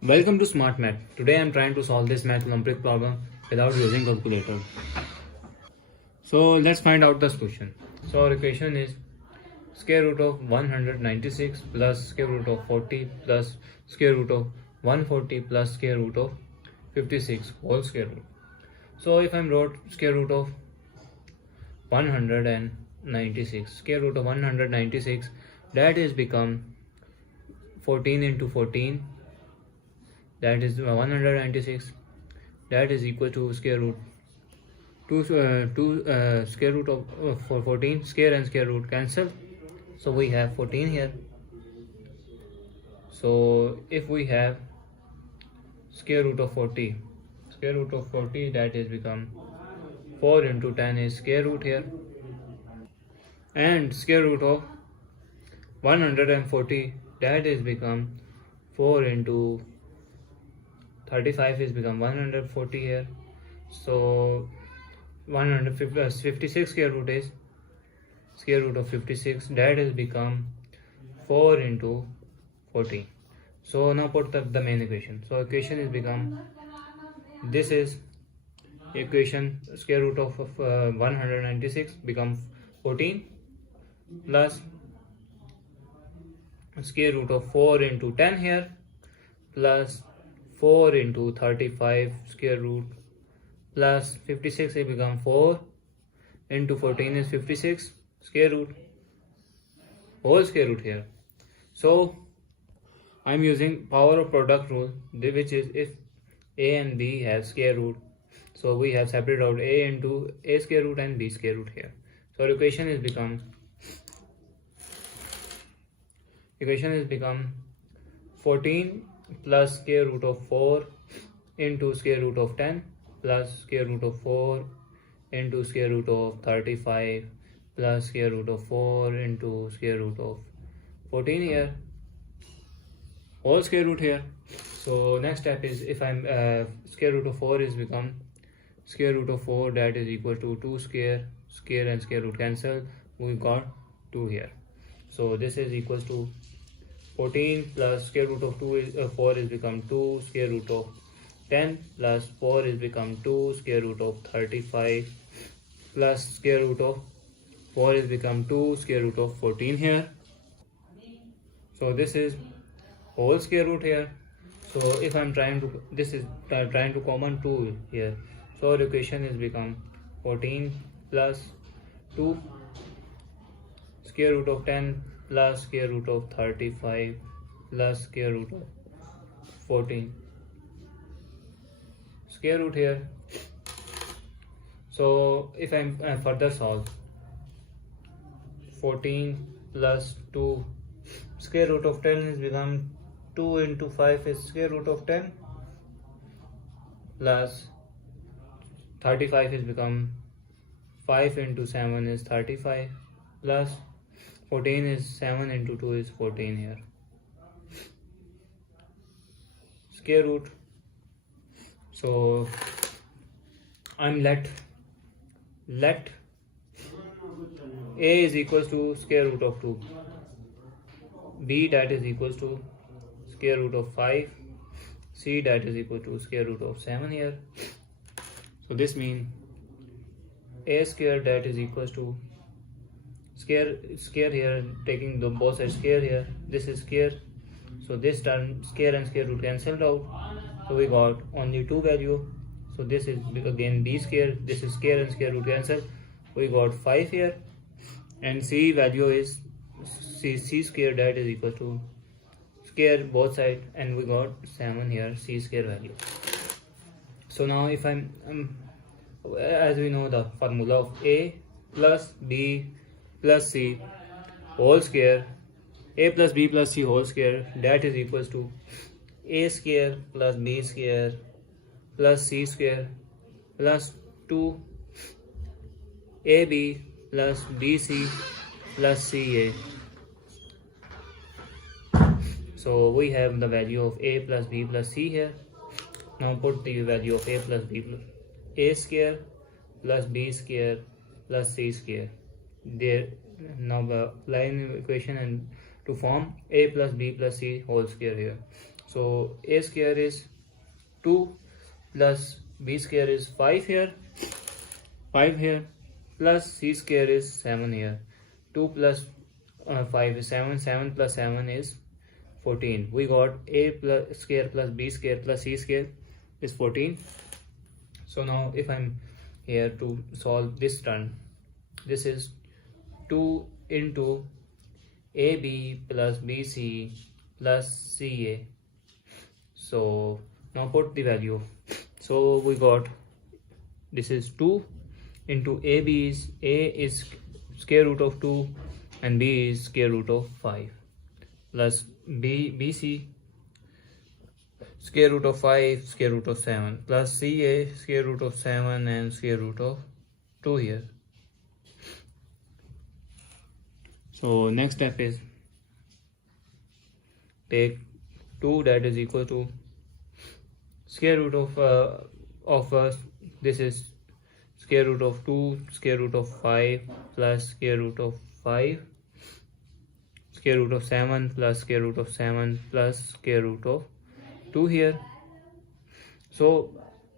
Welcome to Smart Math. Today I am trying to solve this math Olympiad problem without using calculator. So let's find out the solution. So our equation is square root of 196 plus square root of 40 plus square root of 140 plus square root of 56 whole square root. So if I wrote square root of 196, square root of 196, that is become 14 into 14, that is 196, that is equal to square root 2 square root of 14. Square and square root cancel, so we have 14 here. So if we have square root of 40, that is become 4 into 10 is square root here, and square root of 140, that is become 4 into 35 is become 140 here. So 156 square root is square root of 56, that is become 4 into 40. So now put the main equation. So equation is become, this is equation, square root of 196 become 14 plus square root of 4 into 10 here plus 4 into 35 square root plus 56 will become 4 into 14 is 56 square root whole square root here. So I'm using power of product rule, which is if a and b have square root, so we have separated out a into a square root and b square root here. So our equation is become 14 plus square root of 4 into square root of 10 plus square root of 4 into square root of 35 plus square root of 4 into square root of 14 here whole square root here. So next step is, if I'm square root of 4 is become square root of 4, that is equal to 2 square and square root cancel, we got 2 here. So this is equals to 14 plus square root of 4 is become 2 square root of 10 plus 4 is become 2 square root of 35 plus square root of 4 is become 2 square root of 14 here. So this is whole square root here. So if I'm trying to, this is trying to common 2 here, so our equation is become 14 plus 2 square root of 10 plus square root of 35 plus square root of 14 square root here. So if I further solve, 14 plus 2 square root of 10 is become 2 into 5 is square root of 10 plus 35 is become 5 into 7 is 35 plus 14 is 7 into 2 is 14 here square root. So I'm let a is equals to square root of 2, b that is equals to square root of 5, c that is equal to square root of 7 here. So this means a square that is equals to square here, taking the both sides square here, this is square, so this term square and square root cancelled out, so we got only 2 value. So this is again b square, this is square and square root cancel, we got 5 here, and c value is c square, that is equal to square both sides, and we got 7 here c square value. So now if I'm as we know the formula of a plus b plus c whole square, a plus b plus c whole square, that is equals to a square plus b square plus c square plus 2 ab plus bc plus ca. So we have the value of a plus b plus c here. Now put the value of a plus b plus a square plus b square plus c square there. Now applying the equation and to form a plus b plus c whole square here. So a square is 2 plus b square is 5 here, 5 here, plus c square is 7 here. 2 plus 5 is 7, 7 plus 7 is 14. We got a plus square plus b square plus c square is 14. So now if I'm here to solve this term, this is 2 into AB plus BC plus CA. So now put the value. So we got this is 2 into AB is A is square root of 2 and B is square root of 5 plus BC square root of 5 square root of 7 plus CA square root of 7 and square root of 2 here. So next step is take 2 that is equal to square root of this is square root of 2 square root of 5 plus square root of 5 square root of 7 plus square root of 7 plus square root of 2 here. So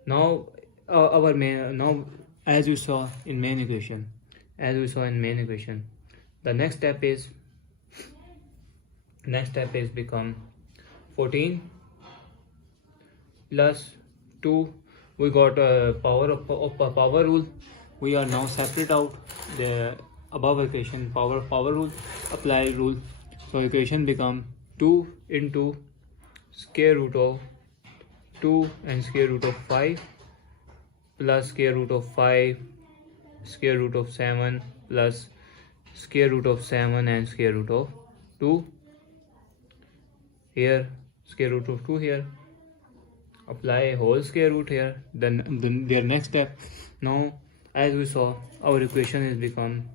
now our main, now as we saw in main equation, the next step is become 14 plus 2. We got a power rule. We are now separate out the above equation, power rule, apply rule. So equation become 2 into square root of 2 and square root of 5 plus square root of 5 square root of 7 plus square root of 7 and square root of 2 here, square root of 2 here, apply whole square root here. Then their next step, now as we saw our equation is become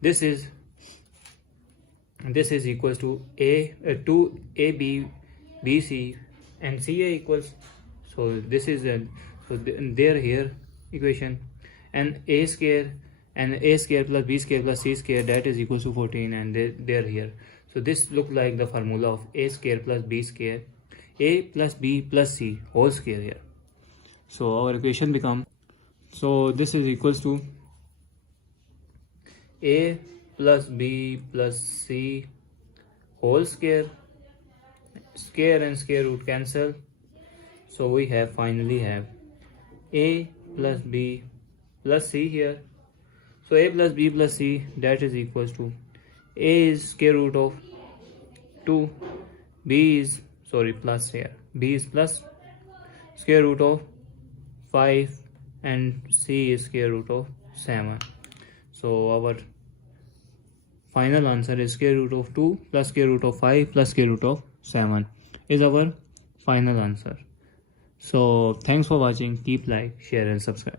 this is equals to 2 AB BC and CA equals, so this is their here equation, and a square plus b square plus c square that is equals to 14, and they're here. So this look like the formula of a square plus b square, a plus b plus c whole square here. So our equation become, so this is equals to a plus b plus c whole square, square and square root cancel. So we have finally have a plus b plus c here. So a plus b plus c that is equals to a is square root of 2, b is plus here, b is plus square root of 5 and c is square root of 7. So our final answer is square root of 2 plus square root of 5 plus square root of 7 is our final answer. So thanks for watching. Keep like, share and subscribe.